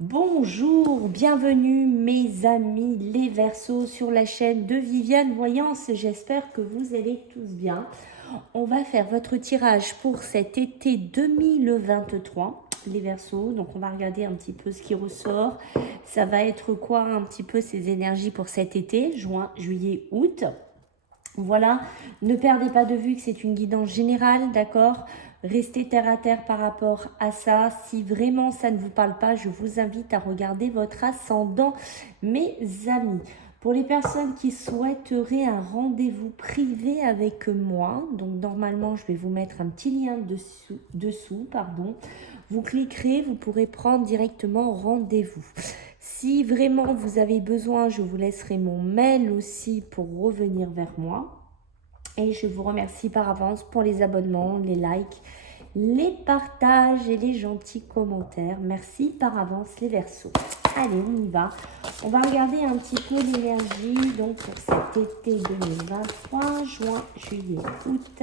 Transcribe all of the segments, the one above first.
Bonjour, bienvenue mes amis les Verseaux sur la chaîne de Viviane Voyance. J'espère que vous allez tous bien. On va faire votre tirage pour cet été 2023, les Verseaux. Donc on va regarder un petit peu ce qui ressort. Ça va être quoi un petit peu ces énergies pour cet été, juin, juillet, août. Voilà, ne perdez pas de vue que c'est une guidance générale, d'accord? Restez terre à terre par rapport à ça. Si vraiment ça ne vous parle pas, je vous invite à regarder votre ascendant, mes amis. Pour les personnes qui souhaiteraient un rendez-vous privé avec moi, donc normalement je vais vous mettre un petit lien dessous, pardon. Vous cliquerez, vous pourrez prendre directement rendez-vous. Si vraiment vous avez besoin, je vous laisserai mon mail aussi pour revenir vers moi. Et je vous remercie par avance pour les abonnements, les likes, les partages et les gentils commentaires. Merci par avance les Verseaux. Allez, on y va. On va regarder un petit peu l'énergie donc pour cet été 2023, juin, juillet, août.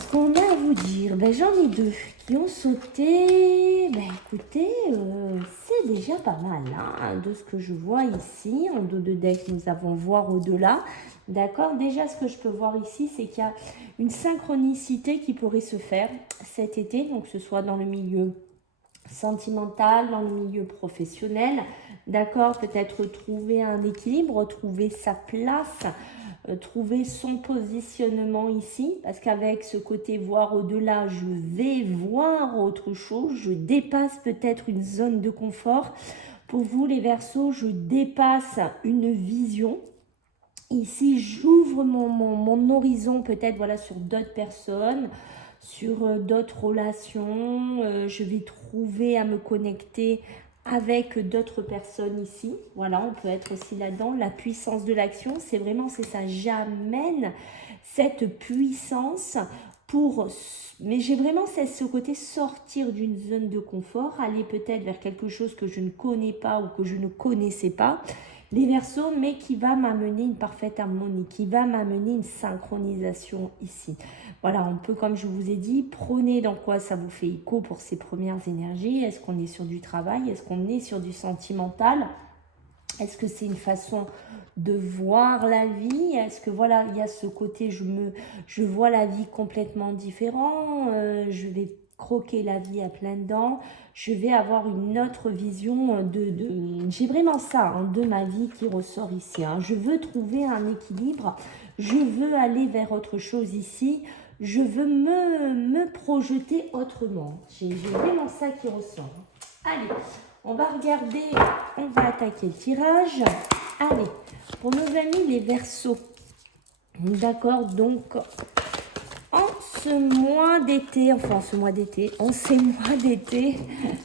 Ce qu'on a à vous dire, j'en ai deux qui ont sauté. Écoutez, c'est déjà pas mal hein, de ce que je vois ici. En dos de deck, nous avons voir au-delà. D'accord. Déjà, ce que je peux voir ici, c'est qu'il y a une synchronicité qui pourrait se faire cet été, donc que ce soit dans le milieu sentimental, dans le milieu professionnel. D'accord. Peut-être trouver un équilibre, trouver sa place, trouver son positionnement ici, parce qu'avec ce côté voir au-delà, je vais voir autre chose, je dépasse peut-être une zone de confort. Pour vous les Verseaux, je dépasse une vision. Ici, j'ouvre mon horizon peut-être voilà, sur d'autres personnes, sur d'autres relations. Je vais trouver à me connecter avec d'autres personnes ici. Voilà, on peut être aussi là-dedans. La puissance de l'action, c'est ça. J'amène cette puissance pour... Mais j'ai vraiment ce côté sortir d'une zone de confort, aller peut-être vers quelque chose que je ne connais pas ou que je ne connaissais pas. Les Verseaux, mais qui va m'amener une parfaite harmonie, qui va m'amener une synchronisation ici. Voilà, on peut, comme je vous ai dit, prenez dans quoi ça vous fait écho pour ces premières énergies. Est-ce qu'on est sur du travail? Est-ce qu'on est sur du sentimental? Est-ce que c'est une façon de voir la vie? Est-ce que voilà, il y a ce côté, je vois la vie complètement différent, je vais croquer la vie à pleines dents, je vais avoir une autre vision j'ai vraiment ça hein, de ma vie qui ressort ici. Hein. Je veux trouver un équilibre, je veux aller vers autre chose ici, je veux me projeter autrement. J'ai vraiment ça qui ressort. Allez, on va regarder, on va attaquer le tirage. Allez, pour nos amis les Verseaux. D'accord, donc en ce mois d'été, en ces mois d'été,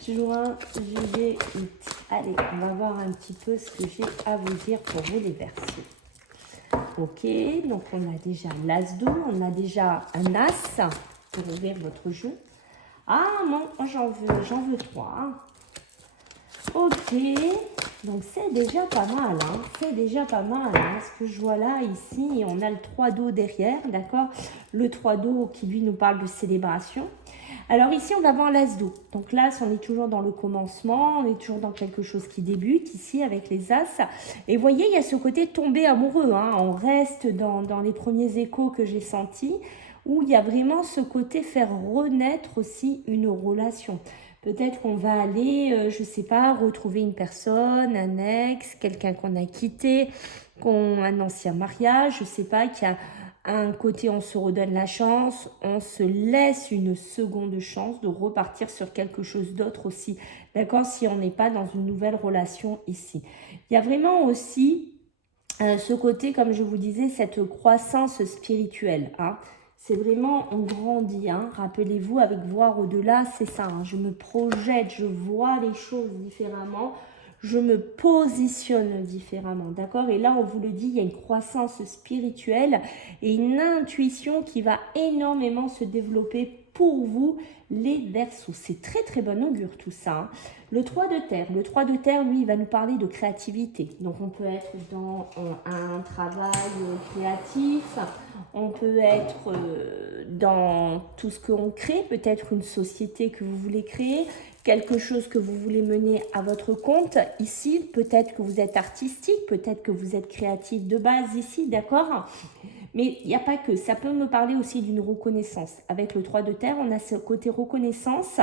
juin, juillet, août. Allez, on va voir un petit peu ce que j'ai à vous dire pour vous les Verseaux. Ok, donc on a déjà l'as d'eau, on a déjà un as pour ouvrir votre jeu. Ah non, j'en veux trois. Hein. Ok, donc c'est déjà pas mal, hein. C'est déjà pas mal, hein. Ce que je vois là, ici, on a le 3 d'eau derrière, d'accord? Le 3 d'eau qui, lui, nous parle de célébration. Alors ici, on va voir l'as d'eau. Donc là, on est toujours dans le commencement, on est toujours dans quelque chose qui débute, ici, avec les as. Et vous voyez, il y a ce côté tomber amoureux, hein. On reste dans les premiers échos que j'ai sentis, où il y a vraiment ce côté faire renaître aussi une relation. Peut-être qu'on va aller, je ne sais pas, retrouver une personne, un ex, quelqu'un qu'on a quitté, un ancien mariage, je ne sais pas, qu'il y a un côté on se redonne la chance, on se laisse une seconde chance de repartir sur quelque chose d'autre aussi, d'accord, si on n'est pas dans une nouvelle relation ici. Il y a vraiment aussi ce côté, comme je vous disais, cette croissance spirituelle, hein. C'est vraiment, on grandit, hein. Rappelez-vous, avec voir au-delà, c'est ça, hein. Je me projette, je vois les choses différemment, je me positionne différemment, d'accord? Et là, on vous le dit, il y a une croissance spirituelle et une intuition qui va énormément se développer pour vous, les Verseaux. C'est très, très bon augure tout ça, hein. Le 3 de terre, lui, il va nous parler de créativité. Donc, on peut être dans un travail créatif, on peut être dans tout ce qu'on crée, peut-être une société que vous voulez créer, quelque chose que vous voulez mener à votre compte. Ici, peut-être que vous êtes artistique, peut-être que vous êtes créatif de base ici, d'accord? Mais il n'y a pas que, ça peut me parler aussi d'une reconnaissance. Avec le 3 de terre, on a ce côté reconnaissance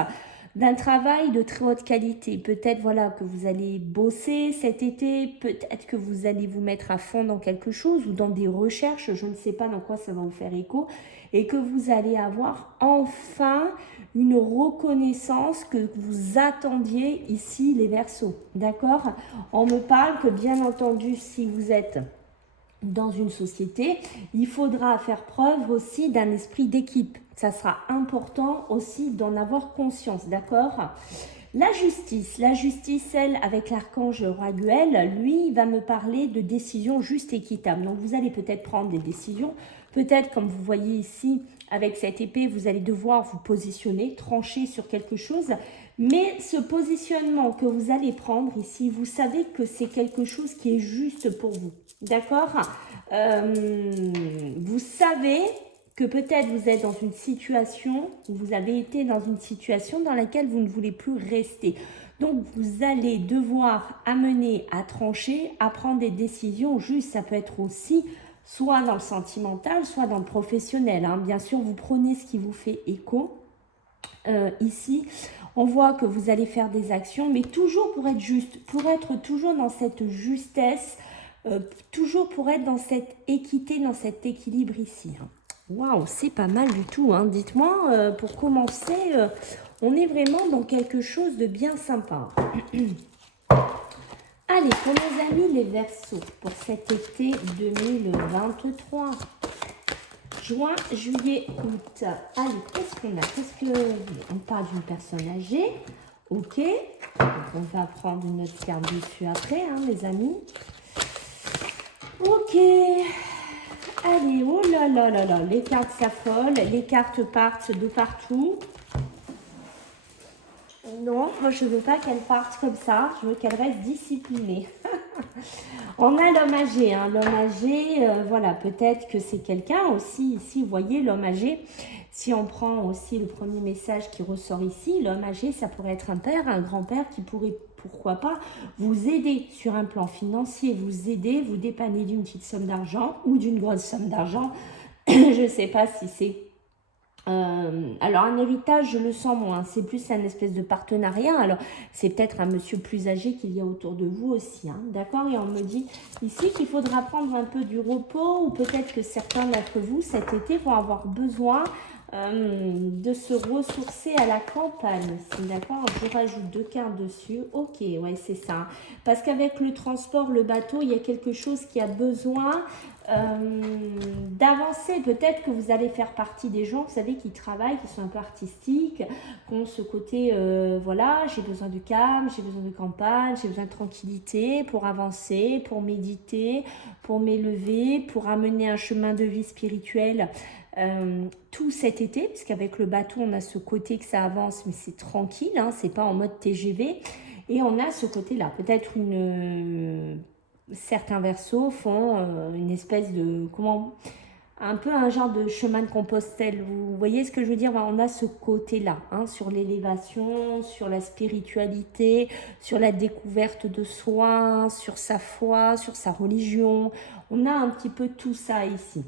d'un travail de très haute qualité. Peut-être voilà que vous allez bosser cet été, peut-être que vous allez vous mettre à fond dans quelque chose ou dans des recherches, je ne sais pas dans quoi ça va vous faire écho, et que vous allez avoir enfin une reconnaissance que vous attendiez ici les Verseaux, d'accord? On me parle que bien entendu si vous êtes dans une société, il faudra faire preuve aussi d'un esprit d'équipe. Ça sera important aussi d'en avoir conscience, d'accord? La justice, elle, avec l'archange Raguel, lui, il va me parler de décisions justes et équitables. Donc, vous allez peut-être prendre des décisions. Peut-être, comme vous voyez ici, avec cette épée, vous allez devoir vous positionner, trancher sur quelque chose. Mais ce positionnement que vous allez prendre ici, vous savez que c'est quelque chose qui est juste pour vous. D'accord? Vous savez que peut-être vous êtes dans une situation, vous avez été dans une situation dans laquelle vous ne voulez plus rester. Donc, vous allez devoir amener à trancher, à prendre des décisions justes. Ça peut être aussi soit dans le sentimental, soit dans le professionnel. Hein. Bien sûr, vous prenez ce qui vous fait écho. Ici, on voit que vous allez faire des actions, mais toujours pour être juste, pour être toujours dans cette justesse, toujours pour être dans cette équité, dans cet équilibre ici. Hein. Waouh, c'est pas mal du tout. Hein. Dites-moi, pour commencer, on est vraiment dans quelque chose de bien sympa. Allez, pour nos amis les Verseaux, pour cet été 2023. Juin, juillet, août. Allez, qu'est-ce qu'on a? On parle d'une personne âgée. Ok. Donc, on va prendre une autre carte dessus après, hein, les amis. Ok. Allez, oh là là là là. Les cartes s'affolent. Les cartes partent de partout. Non, moi je ne veux pas qu'elles partent comme ça. Je veux qu'elles restent disciplinées. On a l'homme âgé. Hein. L'homme âgé, voilà, peut-être que c'est quelqu'un aussi. Ici, vous voyez, l'homme âgé. Si on prend aussi le premier message qui ressort ici, l'homme âgé, ça pourrait être un père, un grand-père qui pourrait, pourquoi pas, vous aider sur un plan financier, vous aider, vous dépanner d'une petite somme d'argent ou d'une grosse somme d'argent. Je ne sais pas si c'est... alors un héritage, je le sens moins, c'est plus un espèce de partenariat. Alors c'est peut-être un monsieur plus âgé qu'il y a autour de vous aussi, hein, d'accord? Et on me dit ici qu'il faudra prendre un peu du repos, ou peut-être que certains d'entre vous cet été vont avoir besoin de se ressourcer à la campagne, d'accord? Je rajoute 2 cartes dessus. Ok, ouais, c'est ça. Parce qu'avec le transport, le bateau, il y a quelque chose qui a besoin d'avancer. Peut-être que vous allez faire partie des gens, vous savez, qui travaillent, qui sont un peu artistiques, qui ont ce côté, voilà, j'ai besoin de calme, j'ai besoin de campagne, j'ai besoin de tranquillité pour avancer, pour méditer, pour m'élever, pour amener un chemin de vie spirituel. Tout cet été, puisqu'avec le bateau, on a ce côté que ça avance, mais c'est tranquille, hein, c'est pas en mode TGV. Et on a ce côté-là, peut-être certains Verseaux font une espèce de, un peu un genre de chemin de Compostelle. Vous voyez ce que je veux dire? On a ce côté-là, hein, sur l'élévation, sur la spiritualité, sur la découverte de soi, sur sa foi, sur sa religion. On a un petit peu tout ça ici.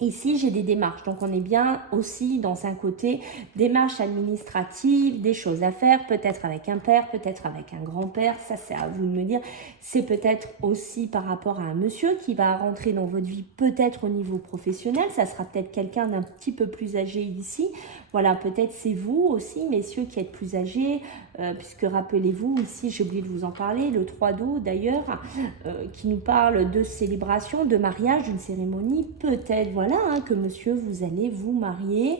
Ici, j'ai des démarches, donc on est bien aussi dans un côté démarche administrative, des choses à faire, peut-être avec un père, peut-être avec un grand-père, ça c'est à vous de me dire. C'est peut-être aussi par rapport à un monsieur qui va rentrer dans votre vie, peut-être au niveau professionnel, ça sera peut-être quelqu'un d'un petit peu plus âgé ici. Voilà, peut-être c'est vous aussi, messieurs, qui êtes plus âgés, puisque rappelez-vous, ici, j'ai oublié de vous en parler, le 3 d'août d'ailleurs, qui nous parle de célébration, de mariage, d'une cérémonie, peut-être, voilà, hein, que monsieur, vous allez vous marier,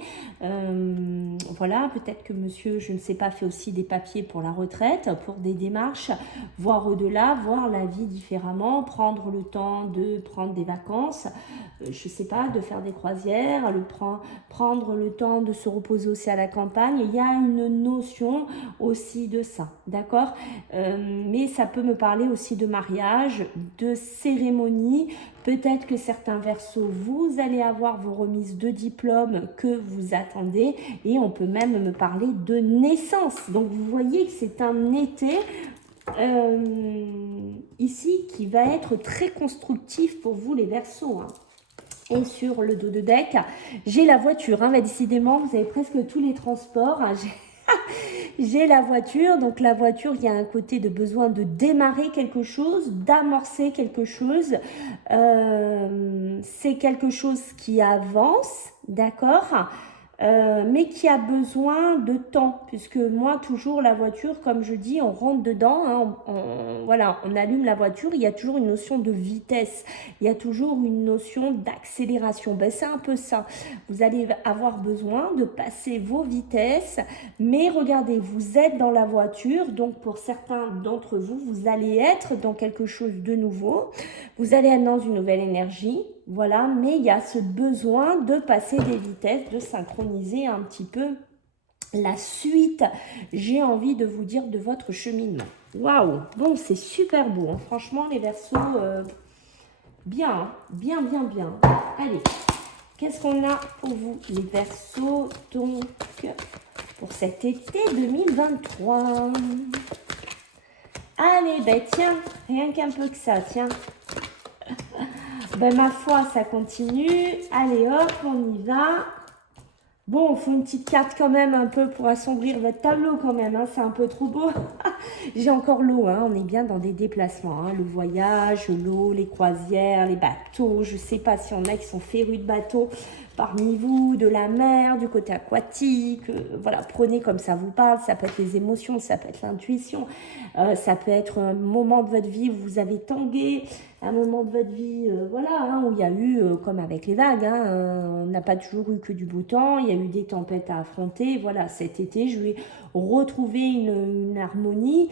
voilà, peut-être que monsieur, je ne sais pas, fait aussi des papiers pour la retraite, pour des démarches, voir au-delà, voir la vie différemment, prendre le temps de prendre des vacances, je ne sais pas, de faire des croisières, prendre le temps de se reposer aussi à la campagne. Il y a une notion aussi de ça, d'accord? Mais ça peut me parler aussi de mariage, de cérémonie. Peut-être que certains Verseaux, vous allez avoir vos remises de diplôme que vous attendez. Et on peut même me parler de naissance. Donc, vous voyez que c'est un été ici qui va être très constructif pour vous les Verseaux, hein. Et sur le dos de deck, j'ai la voiture, hein, mais décidément, vous avez presque tous les transports, hein. J'ai la voiture, donc la voiture, il y a un côté de besoin de démarrer quelque chose, d'amorcer quelque chose. C'est quelque chose qui avance, d'accord, mais qui a besoin de temps, puisque moi, toujours la voiture, comme je dis, on rentre dedans, hein, voilà, on allume la voiture, il y a toujours une notion de vitesse, il y a toujours une notion d'accélération. Ben, c'est un peu ça. Vous allez avoir besoin de passer vos vitesses, mais regardez, vous êtes dans la voiture, donc pour certains d'entre vous, vous allez être dans quelque chose de nouveau, vous allez être dans une nouvelle énergie. Voilà, mais il y a ce besoin de passer des vitesses, de synchroniser un petit peu la suite, j'ai envie de vous dire, de votre cheminement. Waouh, bon, c'est super beau, hein. Franchement, les Verseaux, bien, hein. Bien, bien, bien. Allez, qu'est-ce qu'on a pour vous, les Verseaux, donc, pour cet été 2023? Allez, ben tiens, rien qu'un peu que ça, tiens. Ben, ma foi, ça continue. Allez, hop, on y va. Bon, on fait une petite carte quand même un peu pour assombrir votre tableau quand même, hein. C'est un peu trop beau. J'ai encore l'eau, hein. On est bien dans des déplacements, hein. Le voyage, l'eau, les croisières, les bateaux. Je ne sais pas si on a qui sont férus de bateaux parmi vous, de la mer, du côté aquatique. Voilà, prenez comme ça vous parle. Ça peut être les émotions, ça peut être l'intuition. Ça peut être un moment de votre vie où vous avez tangué, un moment de votre vie, voilà, hein, où il y a eu, comme avec les vagues, hein, on n'a pas toujours eu que du beau temps, il y a eu des tempêtes à affronter. Voilà, cet été, je vais retrouver une harmonie,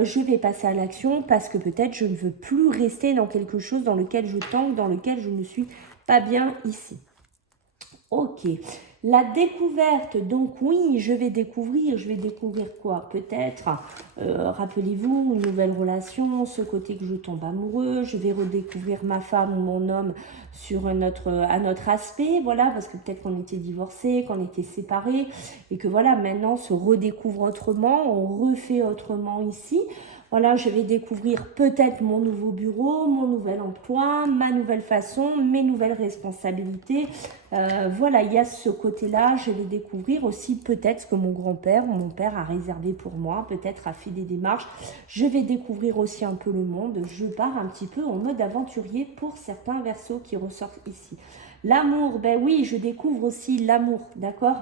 je vais passer à l'action parce que peut-être je ne veux plus rester dans quelque chose dans lequel je tangue, dans lequel je ne suis pas bien ici. Ok, la découverte, donc oui, je vais découvrir quoi? Peut-être, rappelez-vous, une nouvelle relation, ce côté que je tombe amoureux, je vais redécouvrir ma femme ou mon homme sur un autre aspect, voilà, parce que peut-être qu'on était divorcés, qu'on était séparés, et que voilà, maintenant on se redécouvre autrement, on refait autrement ici. Voilà, je vais découvrir peut-être mon nouveau bureau, mon nouvel emploi, ma nouvelle façon, mes nouvelles responsabilités. Voilà, il y a ce côté-là. Je vais découvrir aussi peut-être ce que mon grand-père ou mon père a réservé pour moi, peut-être a fait des démarches. Je vais découvrir aussi un peu le monde. Je pars un petit peu en mode aventurier pour certains Verseaux qui ressortent ici. L'amour, ben oui, je découvre aussi l'amour, d'accord ?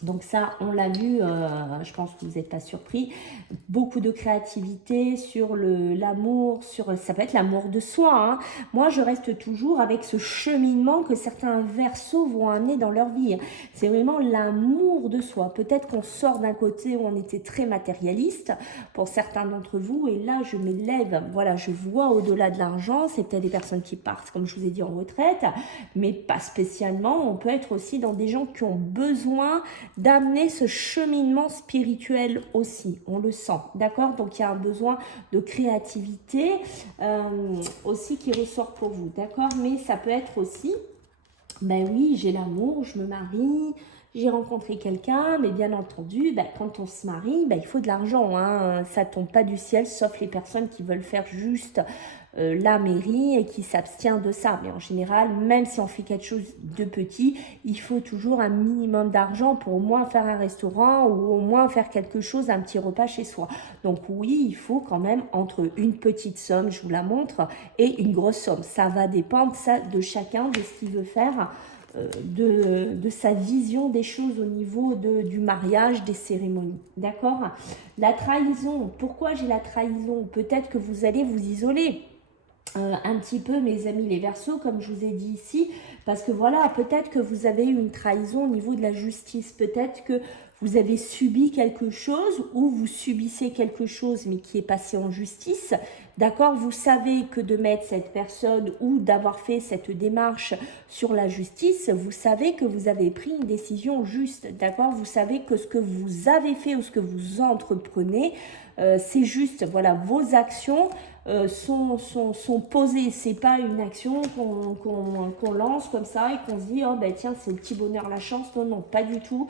Donc ça, on l'a vu, je pense que vous n'êtes pas surpris, beaucoup de créativité sur l'amour, ça peut être l'amour de soi, hein. Moi, je reste toujours avec ce cheminement que certains Verseaux vont amener dans leur vie. C'est vraiment l'amour de soi. Peut-être qu'on sort d'un côté où on était très matérialiste pour certains d'entre vous, et là, je m'élève, voilà, je vois au-delà de l'argent. C'est peut-être des personnes qui partent, comme je vous ai dit, en retraite, mais pas spécialement. On peut être aussi dans des gens qui ont besoin d'amener ce cheminement spirituel aussi, on le sent, d'accord? Donc il y a un besoin de créativité aussi qui ressort pour vous, d'accord? Mais ça peut être aussi, ben oui, j'ai l'amour, je me marie, j'ai rencontré quelqu'un, mais bien entendu, ben, quand on se marie, ben, il faut de l'argent, hein. Ça tombe pas du ciel, sauf les personnes qui veulent faire juste la mairie et qui s'abstient de ça. Mais en général, même si on fait quelque chose de petit, il faut toujours un minimum d'argent pour au moins faire un restaurant ou au moins faire quelque chose, un petit repas chez soi. Donc oui, il faut quand même entre une petite somme, je vous la montre, et une grosse somme. Ça va dépendre ça, de chacun, de ce qu'il veut faire, de sa vision des choses au niveau du mariage, des cérémonies. D'accord? La trahison. Pourquoi j'ai la trahison? Peut-être que vous allez vous isoler. Un petit peu, mes amis les Verseaux, comme je vous ai dit ici, parce que voilà, peut-être que vous avez eu une trahison au niveau de la justice, peut-être que vous avez subi quelque chose ou vous subissez quelque chose mais qui est passé en justice. D'accord, vous savez que de mettre cette personne ou d'avoir fait cette démarche sur la justice, vous savez que vous avez pris une décision juste. D'accord, vous savez que ce que vous avez fait ou ce que vous entreprenez, c'est juste. Voilà, vos actions sont posées. C'est pas une action qu'on lance comme ça et qu'on se dit oh ben tiens c'est le petit bonheur la chance. Non non pas du tout.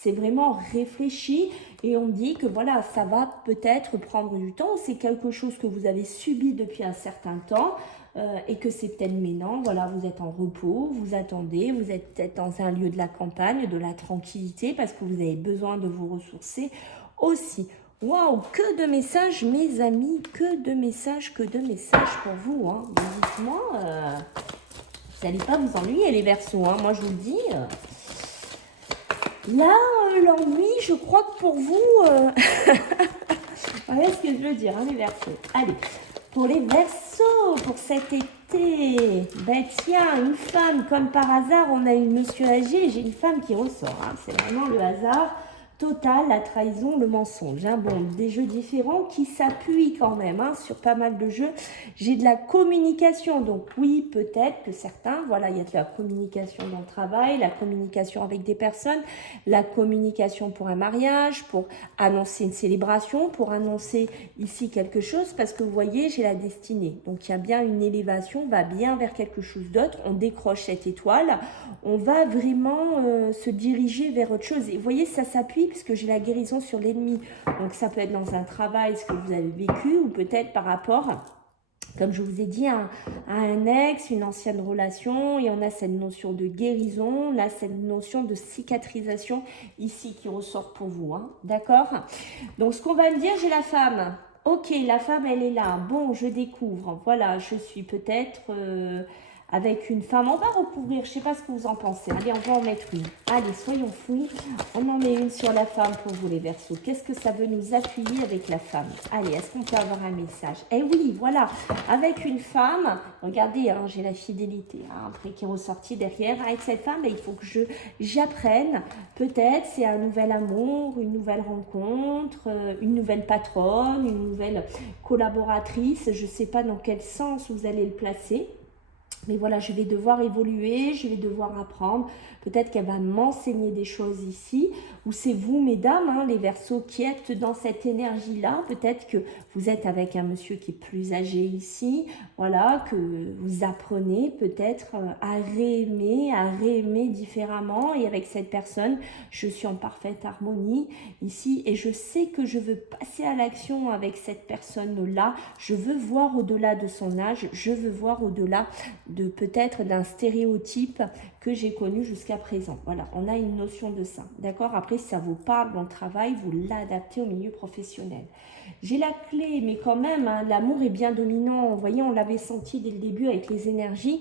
C'est vraiment réfléchi et on dit que voilà ça va peut-être prendre du temps. C'est quelque chose que vous avez subi depuis un certain temps. Et que c'est peut-être maintenant, voilà, vous êtes en repos, vous attendez, vous êtes peut-être dans un lieu de la campagne, de la tranquillité, parce que vous avez besoin de vous ressourcer aussi. Waouh, que de messages, mes amis, que de messages pour vous. Hein. Dites-moi, vous n'allez pas vous ennuyer, les Verseaux, hein, moi je vous le dis. Là, l'ennui, je crois que pour vous, voilà ce que je veux dire, hein, les Verseaux. Allez. Pour les Verseaux, pour cet été, ben tiens, une femme, comme par hasard, on a une monsieur âgé, j'ai une femme qui ressort, hein, c'est vraiment le hasard total, la trahison, le mensonge. Hein. Bon, des jeux différents qui s'appuient quand même hein, sur pas mal de jeux. J'ai de la communication, donc oui, peut-être que certains, voilà, il y a de la communication dans le travail, la communication avec des personnes, la communication pour un mariage, pour annoncer une célébration, pour annoncer ici quelque chose, parce que vous voyez, j'ai la destinée. Donc il y a bien une élévation, on va bien vers quelque chose d'autre, on décroche cette étoile, on va vraiment se diriger vers autre chose. Et vous voyez, ça s'appuie puisque j'ai la guérison sur l'ennemi. Donc ça peut être dans un travail, ce que vous avez vécu, ou peut-être par rapport, comme je vous ai dit, à un ex, une ancienne relation, et on a cette notion de guérison, on a cette notion de cicatrisation ici qui ressort pour vous. Hein. D'accord? Donc ce qu'on va me dire, j'ai la femme. Ok, la femme, elle est là. Bon, je découvre. Voilà, je suis peut-être... avec une femme, on va recouvrir, je ne sais pas ce que vous en pensez. Allez, on va en mettre une. Allez, soyons fous. On en met une sur la femme pour vous, les Verseaux. Qu'est-ce que ça veut nous appuyer avec la femme? Allez, est-ce qu'on peut avoir un message? Eh oui, voilà. Avec une femme, regardez, hein, j'ai la fidélité, hein, après qui est ressortie derrière. Avec cette femme, il faut que j'apprenne. Peut-être c'est un nouvel amour, une nouvelle rencontre, une nouvelle patronne, une nouvelle collaboratrice. Je ne sais pas dans quel sens vous allez le placer. Mais voilà, je vais devoir évoluer, je vais devoir apprendre. Peut-être qu'elle va m'enseigner des choses ici. Ou c'est vous, mesdames, hein, les Verseaux, qui êtes dans cette énergie-là. Peut-être que vous êtes avec un monsieur qui est plus âgé ici. Voilà, que vous apprenez peut-être à réaimer différemment. Et avec cette personne, je suis en parfaite harmonie ici. Et je sais que je veux passer à l'action avec cette personne-là. Je veux voir au-delà de son âge. Je veux voir au-delà de peut-être d'un stéréotype que j'ai connu jusqu'à présent. Voilà, on a une notion de ça. D'accord? Après, si ça vous parle dans le travail, vous l'adaptez au milieu professionnel. J'ai la clé, mais quand même, hein, l'amour est bien dominant. Vous voyez, on l'avait senti dès le début avec les énergies.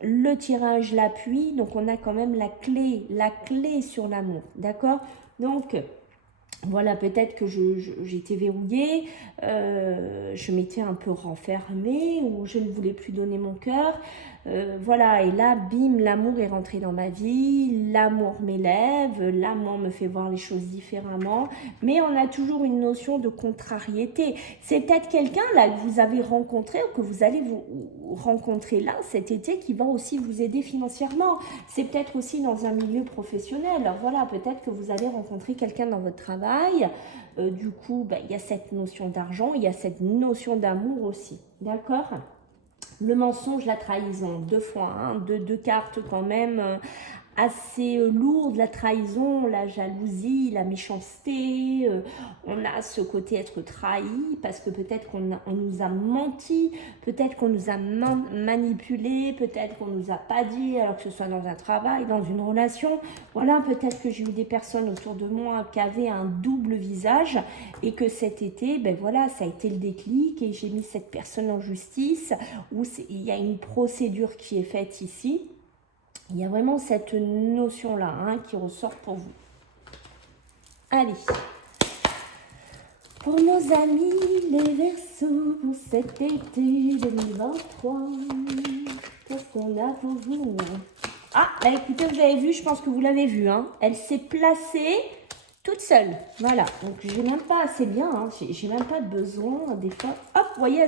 Le tirage l'appuie, donc on a quand même la clé sur l'amour. D'accord? Donc... voilà, peut-être que j'étais verrouillée, je m'étais un peu renfermée ou je ne voulais plus donner mon cœur. Voilà, et là, bim, l'amour est rentré dans ma vie, l'amour m'élève, l'amour me fait voir les choses différemment, mais on a toujours une notion de contrariété. C'est peut-être quelqu'un là que vous avez rencontré ou que vous allez vous rencontrer là cet été qui va aussi vous aider financièrement. C'est peut-être aussi dans un milieu professionnel. Alors voilà, peut-être que vous allez rencontrer quelqu'un dans votre travail. Du coup, ben, il y a cette notion d'argent, il y a cette notion d'amour aussi. D'accord ? Le mensonge, la trahison, deux fois, hein, deux cartes quand même assez lourdes, la trahison, la jalousie, la méchanceté, on a ce côté être trahi parce que peut-être qu'on nous a menti, peut-être qu'on nous a manipulé, peut-être qu'on nous a pas dit, alors que ce soit dans un travail, dans une relation, voilà, peut-être que j'ai eu des personnes autour de moi qui avaient un double visage et que cet été, ben voilà, ça a été le déclic et j'ai mis cette personne en justice où il y a une procédure qui est faite ici. Il y a vraiment cette notion-là hein, qui ressort pour vous. Allez. Pour nos amis, les Verseaux, pour cet été 2023, qu'est-ce qu'on a pour vous? Ah, bah écoutez, vous avez vu, je pense que vous l'avez vu, hein. Elle s'est placée toute seule. Voilà, donc j'ai même pas, c'est bien, hein. J'ai même pas besoin, des fois. Hop, vous voyez,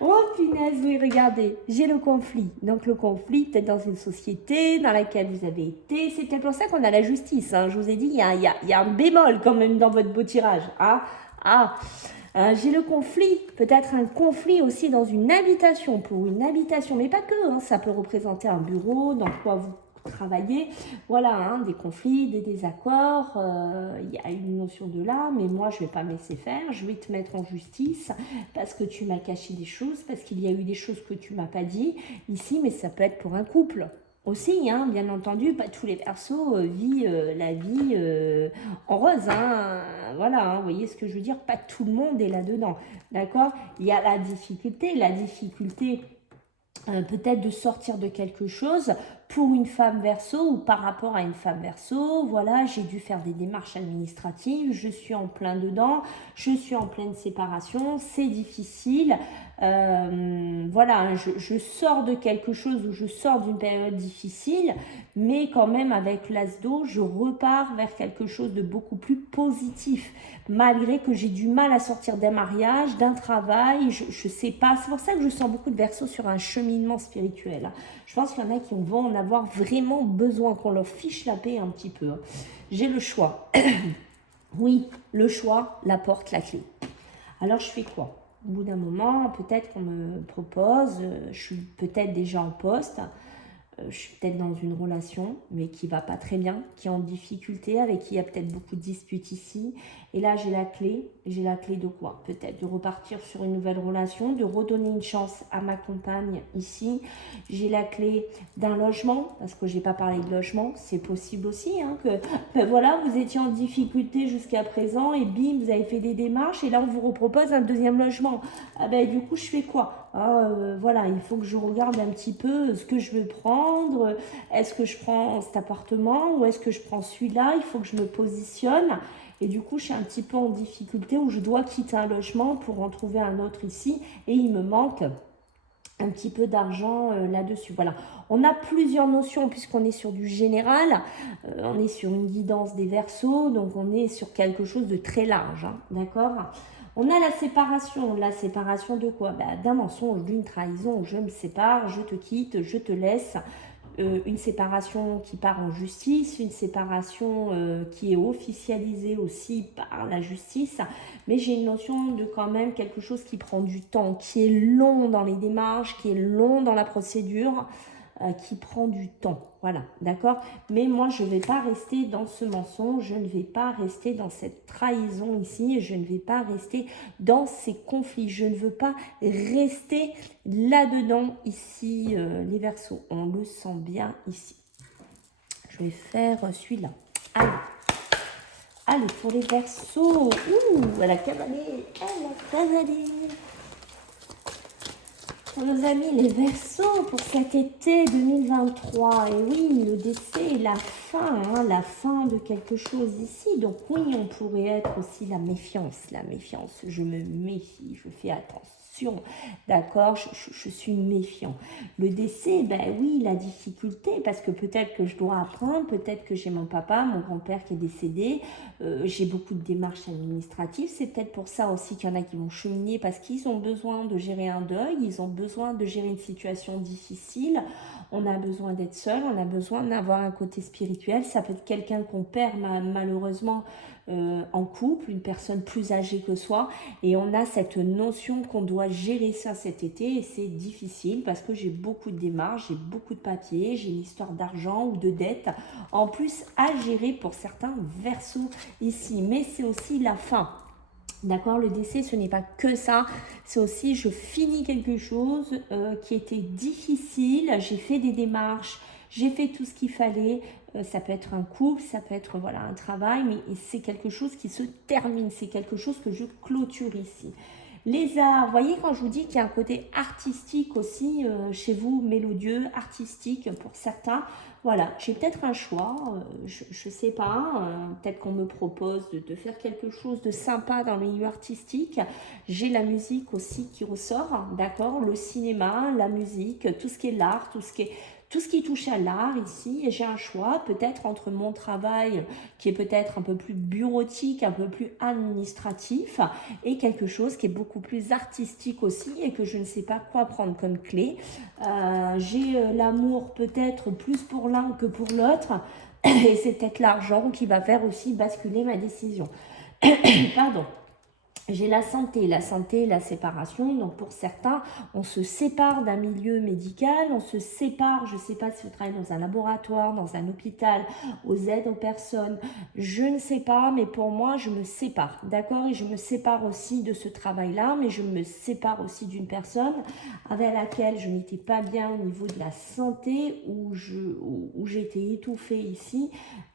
oh punaise, oui, regardez, j'ai le conflit. Donc le conflit, peut-être dans une société dans laquelle vous avez été. C'est peut-être pour ça qu'on a la justice, hein. Je vous ai dit, il y a un bémol quand même dans votre beau tirage. J'ai le conflit, peut-être un conflit aussi dans une habitation, pour une habitation, mais pas que, hein, ça peut représenter un bureau dans quoi vous travaillez, voilà, hein, des conflits, des désaccords, il y a une notion de là, mais moi je ne vais pas me laisser faire, je vais te mettre en justice parce que tu m'as caché des choses, parce qu'il y a eu des choses que tu m'as pas dit ici, mais ça peut être pour un couple. Aussi, hein, bien entendu, pas tous les Verseaux vivent la vie en rose. Hein, voilà, hein, vous voyez ce que je veux dire? Pas tout le monde est là-dedans. D'accord? Il y a la difficulté peut-être de sortir de quelque chose pour une femme Verseau ou par rapport à une femme Verseau. Voilà, j'ai dû faire des démarches administratives, je suis en plein dedans, je suis en pleine séparation, c'est difficile. Voilà, je sors de quelque chose ou je sors d'une période difficile, mais quand même avec l'As d'eau, je repars vers quelque chose de beaucoup plus positif, malgré que j'ai du mal à sortir d'un mariage, d'un travail, je sais pas. C'est pour ça que je sens beaucoup de Verseaux sur un cheminement spirituel. Je pense qu'il y en a qui vont en avoir vraiment besoin, qu'on leur fiche la paix un petit peu. J'ai le choix. Oui, le choix, la porte, la clé. Alors je fais quoi? Au bout d'un moment, peut-être qu'on me propose, je suis peut-être déjà en poste, je suis peut-être dans une relation, mais qui va pas très bien, qui est en difficulté, avec qui il y a peut-être beaucoup de disputes ici. Et là, j'ai la clé. J'ai la clé de quoi? Peut-être de repartir sur une nouvelle relation, de redonner une chance à ma compagne ici. J'ai la clé d'un logement, parce que j'ai pas parlé de logement. C'est possible aussi, hein, que ben voilà, vous étiez en difficulté jusqu'à présent et bim, vous avez fait des démarches et là, on vous repropose un deuxième logement. Ah ben, du coup, je fais quoi? Voilà, il faut que je regarde un petit peu ce que je veux prendre. Est-ce que je prends cet appartement ou est-ce que je prends celui-là? Il faut que je me positionne. Et du coup, je suis un petit peu en difficulté où je dois quitter un logement pour en trouver un autre ici. Et il me manque un petit peu d'argent là-dessus. Voilà, on a plusieurs notions puisqu'on est sur du général. On est sur une guidance des Verseaux. Donc, on est sur quelque chose de très large. Hein, d'accord? On a la séparation. La séparation de quoi? D'un mensonge, d'une trahison. Je me sépare, je te quitte, je te laisse. Une séparation qui part en justice, une séparation qui est officialisée aussi par la justice, mais j'ai une notion de quand même quelque chose qui prend du temps, qui est long dans les démarches, qui est long dans la procédure, qui prend du temps. Voilà, d'accord? Mais moi, je ne vais pas rester dans ce mensonge, je ne vais pas rester dans cette trahison ici, je ne vais pas rester dans ces conflits, je ne veux pas rester là-dedans ici, les Verseaux. On le sent bien ici. Je vais faire celui-là. Allez, pour les Verseaux. Ouh, elle a cavalé, elle a cavalé. Pour nos amis les Verseaux, pour cet été 2023, et oui, le décès, la fin de quelque chose ici. Donc oui, on pourrait être aussi la méfiance, je me méfie, je fais attention, d'accord, je suis méfiant. Le décès, ben oui, la difficulté, parce que peut-être que je dois apprendre, peut-être que j'ai mon papa, mon grand-père qui est décédé, j'ai beaucoup de démarches administratives, c'est peut-être pour ça aussi qu'il y en a qui vont cheminer, parce qu'ils ont besoin de gérer un deuil, ils ont besoin de gérer une situation difficile, on a besoin d'être seul, on a besoin d'avoir un côté spirituel, ça peut être quelqu'un qu'on perd malheureusement en couple, une personne plus âgée que soi, et on a cette notion qu'on doit gérer ça cet été, et c'est difficile parce que j'ai beaucoup de démarches, j'ai beaucoup de papiers, j'ai une histoire d'argent ou de dette en plus à gérer pour certains Verseaux ici, mais c'est aussi la fin. D'accord, le décès, ce n'est pas que ça, c'est aussi je finis quelque chose qui était difficile, j'ai fait des démarches, j'ai fait tout ce qu'il fallait, ça peut être un couple, ça peut être voilà, un travail, mais c'est quelque chose qui se termine, c'est quelque chose que je clôture ici. Les arts, vous voyez quand je vous dis qu'il y a un côté artistique aussi chez vous, mélodieux, artistique pour certains. Voilà, j'ai peut-être un choix, je ne sais pas, peut-être qu'on me propose de faire quelque chose de sympa dans le milieu artistique. J'ai la musique aussi qui ressort, d'accord, le cinéma, la musique, tout ce qui est l'art, tout ce qui est Tout ce qui touche à l'art ici, j'ai un choix peut-être entre mon travail qui est peut-être un peu plus bureautique, un peu plus administratif et quelque chose qui est beaucoup plus artistique aussi et que je ne sais pas quoi prendre comme clé. J'ai l'amour peut-être plus pour l'un que pour l'autre et c'est peut-être l'argent qui va faire aussi basculer ma décision. Pardon. J'ai la santé, la séparation. Donc pour certains, on se sépare d'un milieu médical, on se sépare, je ne sais pas si vous travaillez dans un laboratoire, dans un hôpital, aux aides aux personnes, je ne sais pas, mais pour moi, je me sépare, d'accord? Et je me sépare aussi de ce travail-là, mais je me sépare aussi d'une personne avec laquelle je n'étais pas bien au niveau de la santé, où j'étais étouffée ici,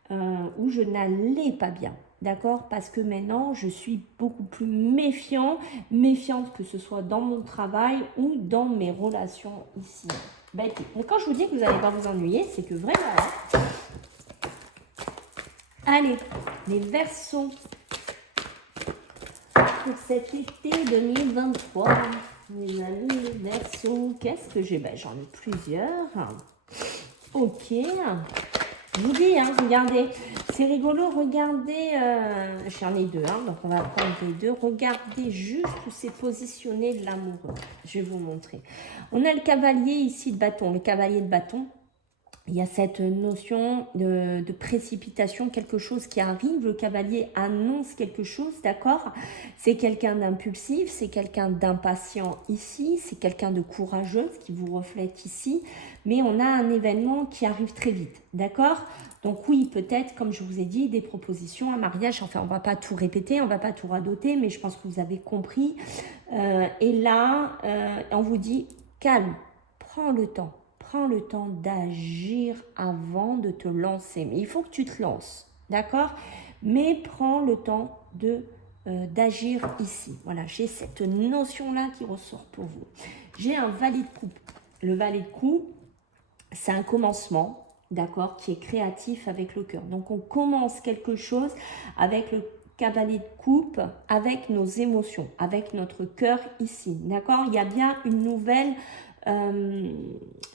où je n'allais pas bien. D'accord? Parce que maintenant, je suis beaucoup plus méfiante que ce soit dans mon travail ou dans mes relations ici. Ben, quand je vous dis que vous n'allez pas vous ennuyer, c'est que vraiment... Hein. Allez, les Verseaux pour cet été 2023. Mes amis, les Verseaux, qu'est-ce que j'ai? Ben, j'en ai plusieurs. Ok. Je vous dis, hein, regardez, c'est rigolo, regardez, j'en ai deux, hein, donc on va prendre les deux. Regardez juste où c'est positionné l'amoureux. Je vais vous montrer. On a le cavalier ici de bâton, le cavalier de bâton. Il y a cette notion de précipitation, quelque chose qui arrive, le cavalier annonce quelque chose, d'accord? C'est quelqu'un d'impulsif, c'est quelqu'un d'impatient ici, c'est quelqu'un de courageux, ce qui vous reflète ici, mais on a un événement qui arrive très vite, d'accord? Donc oui, peut-être, comme je vous ai dit, des propositions, un mariage, enfin on ne va pas tout répéter, on ne va pas tout radoter, mais je pense que vous avez compris. Et là, on vous dit, calme, prends le temps. Prends le temps d'agir avant de te lancer. Mais il faut que tu te lances, d'accord? Mais prends le temps d'agir ici. Voilà, j'ai cette notion-là qui ressort pour vous. J'ai un valet de coupe. Le valet de coupe, c'est un commencement, d'accord, qui est créatif avec le cœur. Donc, on commence quelque chose avec le cavalier de coupe, avec nos émotions, avec notre cœur ici, d'accord? Il y a bien une nouvelle...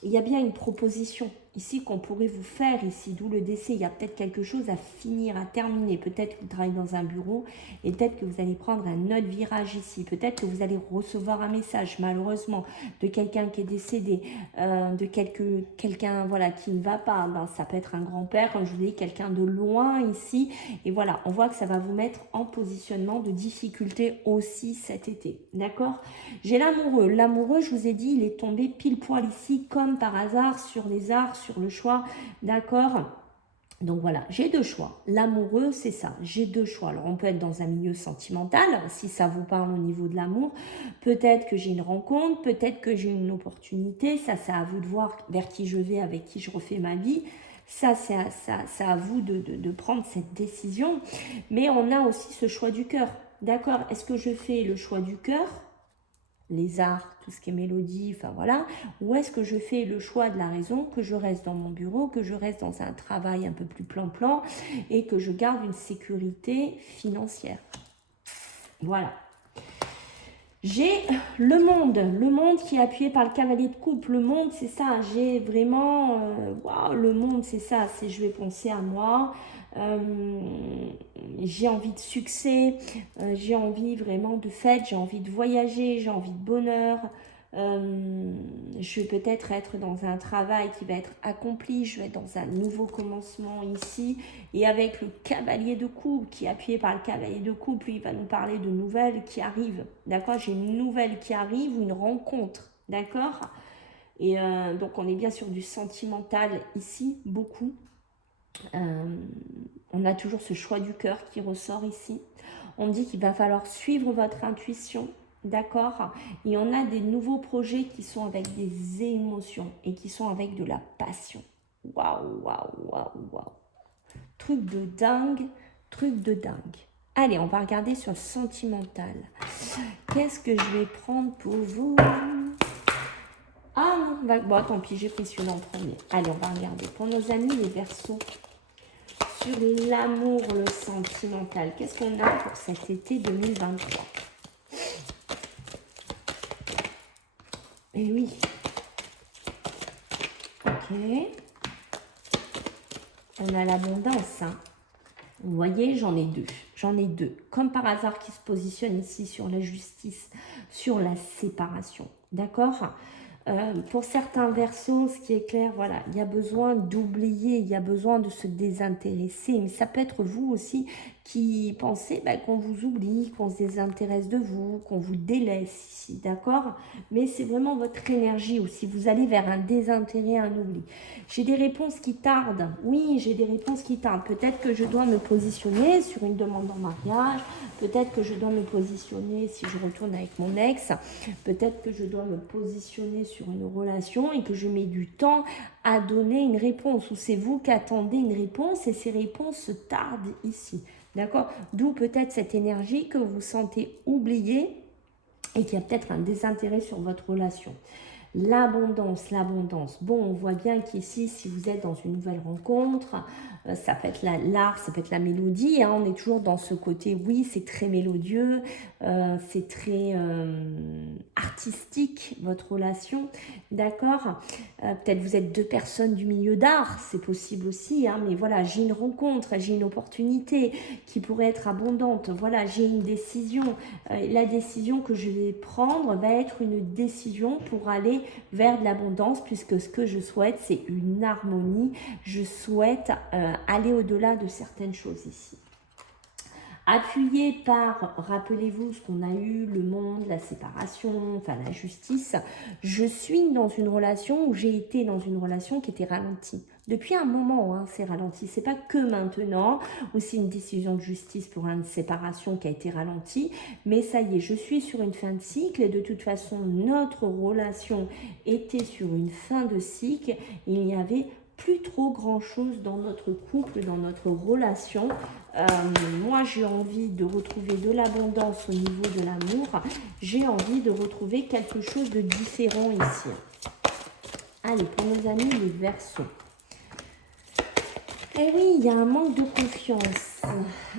il y a bien une proposition ici qu'on pourrait vous faire ici, d'où le décès. Il y a peut-être quelque chose à finir, à terminer. Peut-être que vous travaillez dans un bureau et peut-être que vous allez prendre un autre virage ici. Peut-être que vous allez recevoir un message, malheureusement, de quelqu'un qui est décédé, de quelqu'un voilà, qui ne va pas. Ben, ça peut être un grand-père, comme je vous dis, quelqu'un de loin ici. Et voilà, on voit que ça va vous mettre en positionnement de difficulté aussi cet été. D'accord? J'ai l'amoureux. L'amoureux, je vous ai dit, il est tombé pile poil ici, comme par hasard, sur les arts, sur le choix, d'accord? Donc voilà, j'ai deux choix. L'amoureux, c'est ça, j'ai deux choix. Alors on peut être dans un milieu sentimental, si ça vous parle au niveau de l'amour. Peut-être que j'ai une rencontre, peut-être que j'ai une opportunité. Ça, c'est à vous de voir vers qui je vais, avec qui je refais ma vie. Ça, c'est à vous de prendre cette décision. Mais on a aussi ce choix du cœur, d'accord? Est-ce que je fais le choix du cœur, les arts, tout ce qui est mélodie, enfin voilà, ou est-ce que je fais le choix de la raison, que je reste dans mon bureau, que je reste dans un travail un peu plus plan-plan et que je garde une sécurité financière. Voilà. J'ai le monde qui est appuyé par le cavalier de coupe. Le monde, c'est ça, j'ai vraiment, waouh, le monde, c'est ça, c'est je vais penser à moi. J'ai envie de succès, j'ai envie vraiment de fête, j'ai envie de voyager, j'ai envie de bonheur. Je vais peut-être être dans un travail qui va être accompli, je vais être dans un nouveau commencement ici, et avec le cavalier de coupe qui est appuyé par le cavalier de coupe, lui il va nous parler de nouvelles qui arrivent, d'accord? J'ai une nouvelle qui arrive ou une rencontre, d'accord? Et donc on est bien sur du sentimental ici, beaucoup. On a toujours ce choix du cœur qui ressort ici. On dit qu'il va falloir suivre votre intuition, d'accord? Et on a des nouveaux projets qui sont avec des émotions et qui sont avec de la passion. Waouh, waouh, waouh, waouh. Truc de dingue, truc de dingue. Allez, on va regarder sur le sentimental. Qu'est-ce que je vais prendre pour vous? Ah non, bon, tant pis, j'ai pris celui-là en premier. Allez, on va regarder. Pour nos amis les Verseaux, sur l'amour, le sentimental, qu'est-ce qu'on a pour cet été 2023? Et oui. Ok. On a l'abondance, hein. Vous voyez, j'en ai deux. J'en ai deux. Comme par hasard, qui se positionnent ici sur la justice, sur la séparation. D'accord? Pour certains versos, ce qui est clair, voilà, il y a besoin d'oublier, il y a besoin de se désintéresser. Mais ça peut être vous aussi qui pensez qu'on vous oublie, qu'on se désintéresse de vous, qu'on vous délaisse ici, d'accord? Mais c'est vraiment votre énergie aussi. Vous allez vers un désintérêt, un oubli. J'ai des réponses qui tardent. Oui, j'ai des réponses qui tardent. Peut-être que je dois me positionner sur une demande en mariage. Peut-être que je dois me positionner si je retourne avec mon ex. Peut-être que je dois me positionner sur une relation et que je mets du temps à donner une réponse. Ou c'est vous qui attendez une réponse et ces réponses se tardent ici. D'accord? D'où peut-être cette énergie que vous sentez oubliée et qu'il y a peut-être un désintérêt sur votre relation. L'abondance, l'abondance. Bon, on voit bien qu'ici, si vous êtes dans une nouvelle rencontre, ça peut être l'art, ça peut être la mélodie. Hein, on est toujours dans ce côté, oui, c'est très mélodieux, c'est très artistique, votre relation. D'accord? Peut-être vous êtes deux personnes du milieu d'art, c'est possible aussi. Hein, mais voilà, j'ai une rencontre, j'ai une opportunité qui pourrait être abondante. Voilà, j'ai une décision. La décision que je vais prendre va être une décision pour aller vers de l'abondance, puisque ce que je souhaite, c'est une harmonie. Je souhaite aller au-delà de certaines choses ici. Appuyé par, rappelez-vous ce qu'on a eu, le monde, la séparation, enfin la justice, je suis dans une relation où j'ai été dans une relation qui était ralentie. Depuis un moment, hein, c'est ralenti. C'est pas que maintenant, ou c'est une décision de justice pour une séparation qui a été ralentie, mais ça y est, je suis sur une fin de cycle et de toute façon, notre relation était sur une fin de cycle. Il n'y avait plus trop grand chose dans notre couple, dans notre relation. Moi, j'ai envie de retrouver de l'abondance au niveau de l'amour. J'ai envie de retrouver quelque chose de différent ici. Allez, pour nos amis, les Verseaux. Eh oui, il y a un manque de confiance.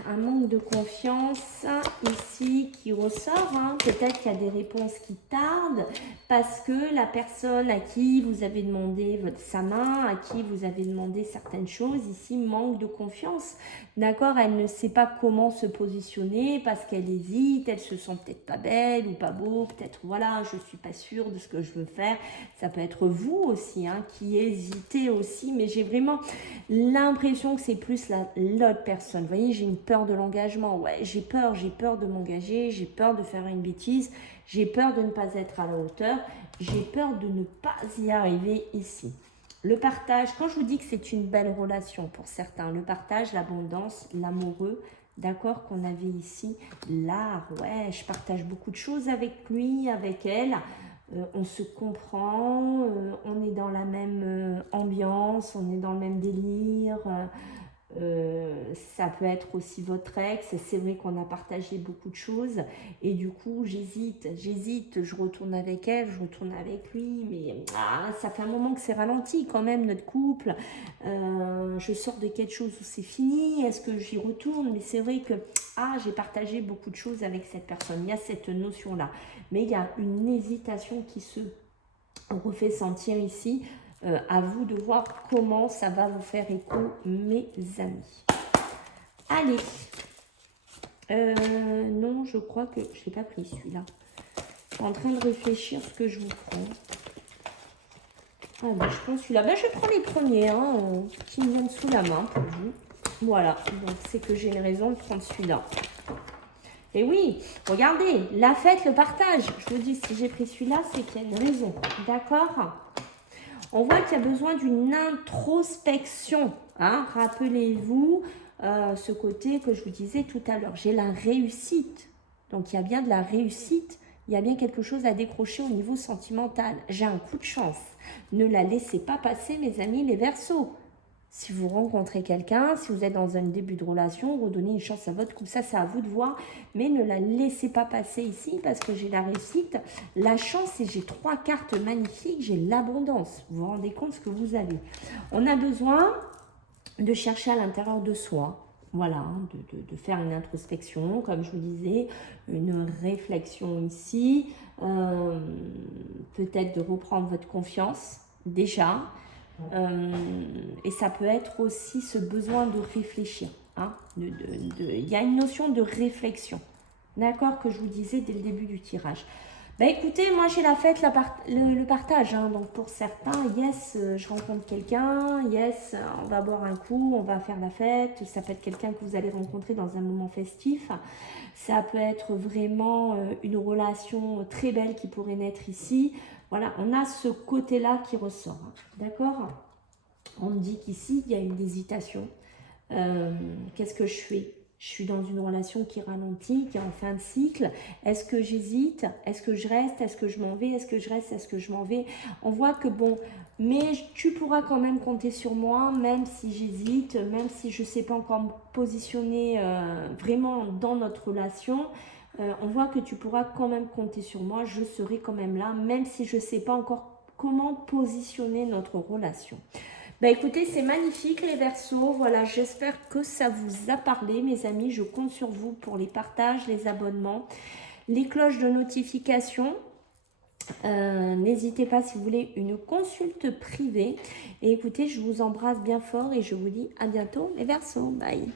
Un manque de confiance ici qui ressort. Hein. Peut-être qu'il y a des réponses qui tardent parce que la personne à qui vous avez demandé sa main, à qui vous avez demandé certaines choses, ici manque de confiance. D'accord? Elle ne sait pas comment se positionner parce qu'elle hésite, elle se sent peut-être pas belle ou pas beau, peut-être voilà, je suis pas sûre de ce que je veux faire. Ça peut être vous aussi hein, qui hésitez aussi, mais j'ai vraiment l'impression que c'est plus l'autre personne. Vous voyez, j'ai une peur de l'engagement. Ouais, j'ai peur de m'engager, j'ai peur de faire une bêtise, j'ai peur de ne pas être à la hauteur, j'ai peur de ne pas y arriver ici. Le partage, quand je vous dis que c'est une belle relation pour certains, le partage, l'abondance, l'amoureux, d'accord, qu'on avait ici, l'art, ouais, je partage beaucoup de choses avec lui, avec elle, on se comprend, on est dans la même ambiance, on est dans le même délire, ça peut être aussi votre ex, c'est vrai qu'on a partagé beaucoup de choses et du coup j'hésite, je retourne avec elle, je retourne avec lui, mais ça fait un moment que c'est ralenti quand même notre couple, je sors de quelque chose où c'est fini, est-ce que j'y retourne, mais c'est vrai que j'ai partagé beaucoup de choses avec cette personne, il y a cette notion là, mais il y a une hésitation qui se refait sentir ici. À vous de voir comment ça va vous faire écho, mes amis. Allez. Non, je crois que je n'ai pas pris celui-là. Je suis en train de réfléchir ce que je vous prends. Je prends celui-là. Je prends les premiers qui me viennent sous la main pour vous. Voilà, donc c'est que j'ai une raison de prendre celui-là. Et oui, regardez, la fête, le partage. Je vous dis, si j'ai pris celui-là, c'est qu'il y a une raison. D'accord ? On voit qu'il y a besoin d'une introspection. Hein. Rappelez-vous ce côté que je vous disais tout à l'heure. J'ai la réussite. Donc, il y a bien de la réussite. Il y a bien quelque chose à décrocher au niveau sentimental. J'ai un coup de chance. Ne la laissez pas passer, mes amis, les Verseaux. Si vous rencontrez quelqu'un, si vous êtes dans un début de relation, redonnez une chance à votre couple, ça c'est à vous de voir, mais ne la laissez pas passer ici parce que j'ai la réussite, la chance et j'ai 3 cartes magnifiques, j'ai l'abondance. Vous vous rendez compte ce que vous avez. On a besoin de chercher à l'intérieur de soi, voilà, de faire une introspection, comme je vous disais, une réflexion ici, peut-être de reprendre votre confiance déjà. Et ça peut être aussi ce besoin de réfléchir. Hein, il y a une notion de réflexion. D'accord, que je vous disais dès le début du tirage. Bah écoutez, moi j'ai la fête, le partage. Hein. Donc pour certains, yes, je rencontre quelqu'un, yes, on va boire un coup, on va faire la fête. Ça peut être quelqu'un que vous allez rencontrer dans un moment festif. Ça peut être vraiment une relation très belle qui pourrait naître ici. Voilà, on a ce côté-là qui ressort. Hein. D'accord? On me dit qu'ici, il y a une hésitation. Qu'est-ce que je fais? Je suis dans une relation qui ralentit, qui est en fin de cycle. Est-ce que j'hésite? Est-ce que je reste? Est-ce que je m'en vais? Est-ce que je reste? Est-ce que je m'en vais? On voit que bon, mais tu pourras quand même compter sur moi, même si j'hésite, même si je ne sais pas encore me positionner vraiment dans notre relation. On voit que tu pourras quand même compter sur moi, je serai quand même là, même si je ne sais pas encore comment positionner notre relation. Bah écoutez, c'est magnifique les Verseaux. Voilà, j'espère que ça vous a parlé, mes amis. Je compte sur vous pour les partages, les abonnements, les cloches de notification. N'hésitez pas si vous voulez une consulte privée. Et écoutez, je vous embrasse bien fort et je vous dis à bientôt les Verseaux. Bye.